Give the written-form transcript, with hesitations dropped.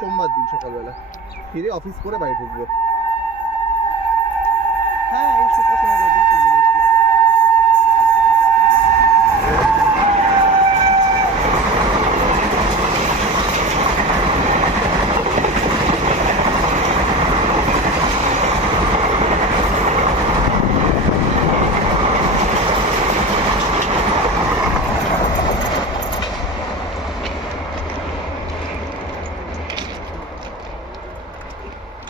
সোমবার দিন সকালবেলা ফিরে অফিস করে বাড়ি ঢুকবো।